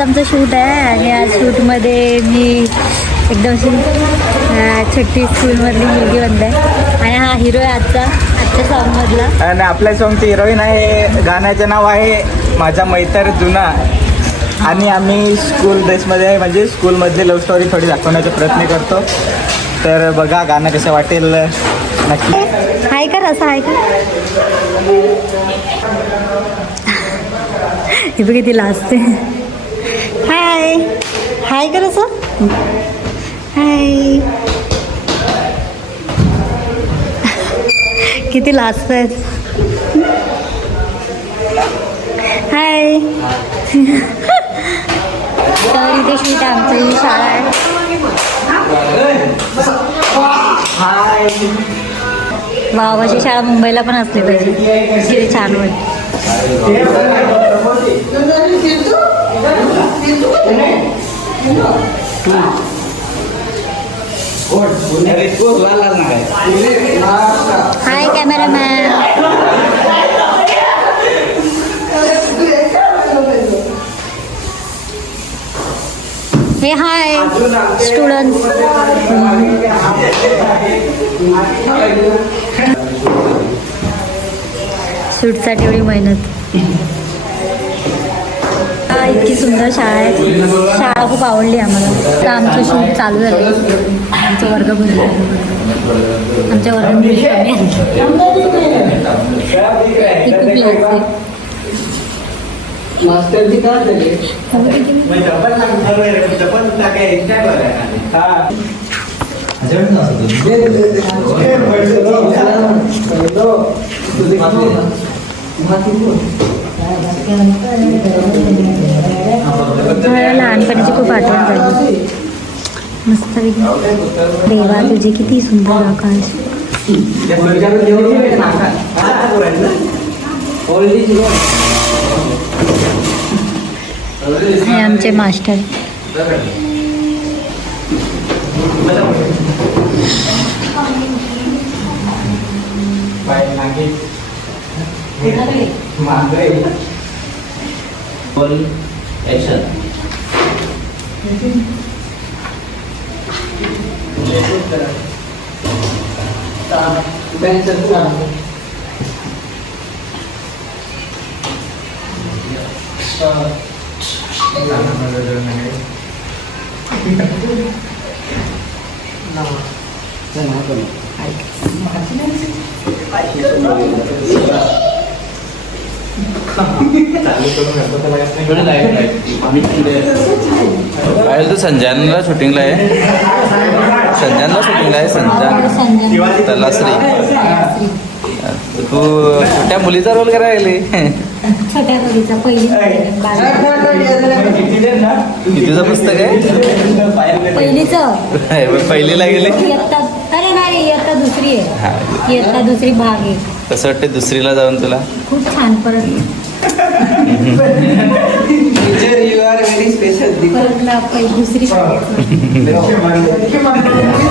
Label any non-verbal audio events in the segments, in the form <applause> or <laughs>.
आमचं शूट आहे आणि आज शूटमध्ये मी एकदम छट्टी स्कूलमधली मुलगी बनते आणि हा हिरो आहे आजचा आजच्या सॉन्गमधला आणि आपल्या सॉंगची हिरोईन आहे गाण्याचं नाव आहे माझा मैतर जुना. आणि आम्ही स्कूल ड्रेसमध्ये आहे म्हणजे स्कूलमधली लव्ह स्टोरी थोडी दाखवण्याचा प्रयत्न करतो. तर बघा गाणं कसं वाटेल नक्की. हाय कर असं हाय कर. हे बघ किती लाजते. हाय हाय कर असं हाय किती लाजत आहेत हाय तर इथे शूट आहे आमची शाळा आहे भावाची शाळा मुंबईला पण असली पाहिजे. किती छान होईल. Hi cameraman. हे हाय स्टुडंट. सूटसाठी एवढी मेहनत. इतकी सुंदर शाळा आहे. शाळा खूप आवडली आम्हाला. तर आमचं शूट चालू झालं. आमचं वर्ग भरले. आमच्या वर्गात मुली कमी ती खूप लाजते मला लहानपणीची खूप आठवण झाली मस्त देवा तुझे किती सुंदर आकाश. हे आमचे master. Monday. Full action. Benson lang. So, kailangan na malulong na ngayon. Nawa. Saan na ito? Ay, makasinan siya. Ay, तर संजयनला शूटिंगला आहे. संजयनला शूटिंगला आहे संजय. संजय तलाश्री तू छोट्या मुलीचा रोल करायला. गेली छोट्या मुलीचा पुस्तक आहे? पहिलीच. <laughs> पहिलीला गेली. नाही दुसरी हा. आहे इयत्ता दुसरी भाग आहे. कसं वाटतं दुसरीला जाऊन तुला? खूप छान परत. परत ना पहिली दुसरी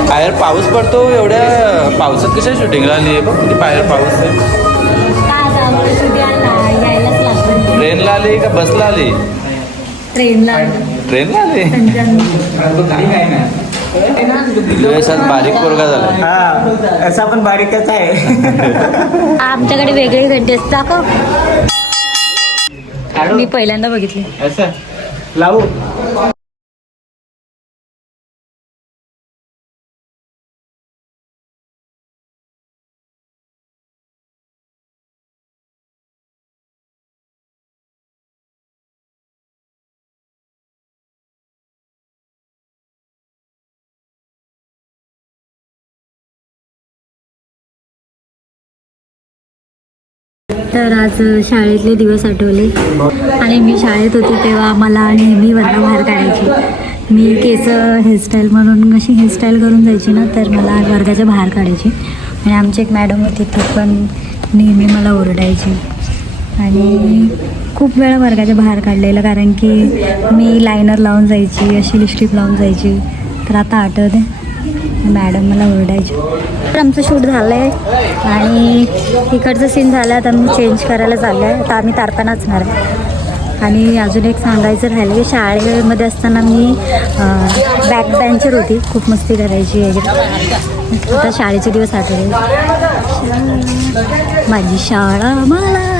बाहेर पाऊस पडतो एवढ्या पावसात कशा शूटिंगला आली आहे बघ? किती बाहेर पाऊस आहे. यायलाच लागतं ट्रेनला आली का बसला आली? ट्रेनला. ट्रेनला आली? दिवसात बारीक पोरगा झाला. हा असा पण बारीकच आहे. <laughs> आमच्याकडे वेगळी कंटेस्ट दाखव. मी पहिल्यांदा बघितली. असं. लावू. तर आज शाळेतले दिवस आठवले. आणि मी शाळेत होते तेव्हा मला नेहमी वर्ण बाहेर काढायची. मी केस हेअरस्टाईल म्हणून अशी हेअरस्टाईल करून जायची ना तर मला वर्गाच्या बाहेर काढायची. आणि आमची एक मॅडम होती ती पण नेहमी मला ओरडायची. आणि खूप वेळा वर्गाच्या बाहेर काढलेलं कारण की मी लायनर लावून जायची अशी लिपस्टिक लावून जायची. तर आता आठवते. मॅडम मला ओरडायचे तर आमचं शूट झालं आहे आणि इकडचं सीन झालं आता मी चेंज करायला चाललं आहे. आता आम्ही तारपणाच नाचणार आहे. आणि अजून एक सांगायचं राहिलं की शाळेमध्ये असताना मी बॅक बँचर होती. खूप मस्ती करायची वगैरे. आता शाळेचे दिवस आठवले. माझी शाळा मला